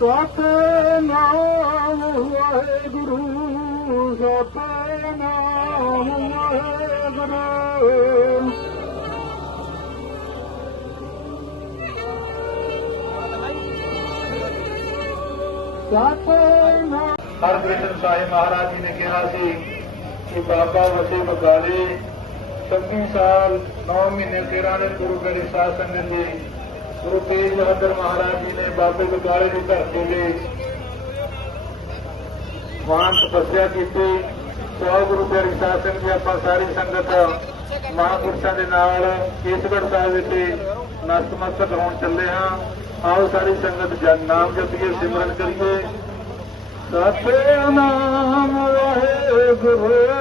ਸਤਨਾਮ ਵਾਹਿਗੁਰੂ ਸਤਨਾਮ ਵਾਹਿਗੁਰੂ। ਸਤਨਾਮ ਸਾਹਿਬ ਮਹਾਰਾਜ ਜੀ ਨੇ ਕਿਹਾ ਸੀ ਕਿ ਬਾਬਾ ਵਸੇ ਬਗਾਲੇ 26 ਸਾਲ 9 ਮਹੀਨੇ 13 ਦੇ ਗੁਰੂ ਗ੍ਰੰਥ ਸਾਹਿਬ ਸੰਗਤ ਦੇ ਗੁਰੂ ਤੇਗ ਬਹਾਦਰ ਮਹਾਰਾਜ ਜੀ ਨੇ ਬਾਬੇ ਬਗਾਲੇ ਦੀ ਧਰਤੀ ਲਈ ਮਹਾਨ ਤਪੱਸਿਆ ਕੀਤੀ। ਸੋ ਗੁਰੂ ਪਿਆਰੀ ਸਾਹਿਬ ਸਿੰਘ ਜੀ ਆਪਾਂ ਸਾਰੀ ਸੰਗਤ ਮਹਾਂਪੁਰਸ਼ਾਂ ਦੇ ਨਾਲ ਕੇਸਗੜ੍ਹ ਸਾਹਿਬ ਵਿਖੇ ਨਤਮਸਤਕ ਹੋਣ ਚੱਲੇ ਹਾਂ। ਆਓ ਸਾਰੀ ਸੰਗਤ ਜਨ ਨਾਮ ਜਪੀਏ, ਸਿਮਰਨ ਕਰੀਏ। ਸਤਿਨਾਮ ਵਾਹਿਗੁਰੂ।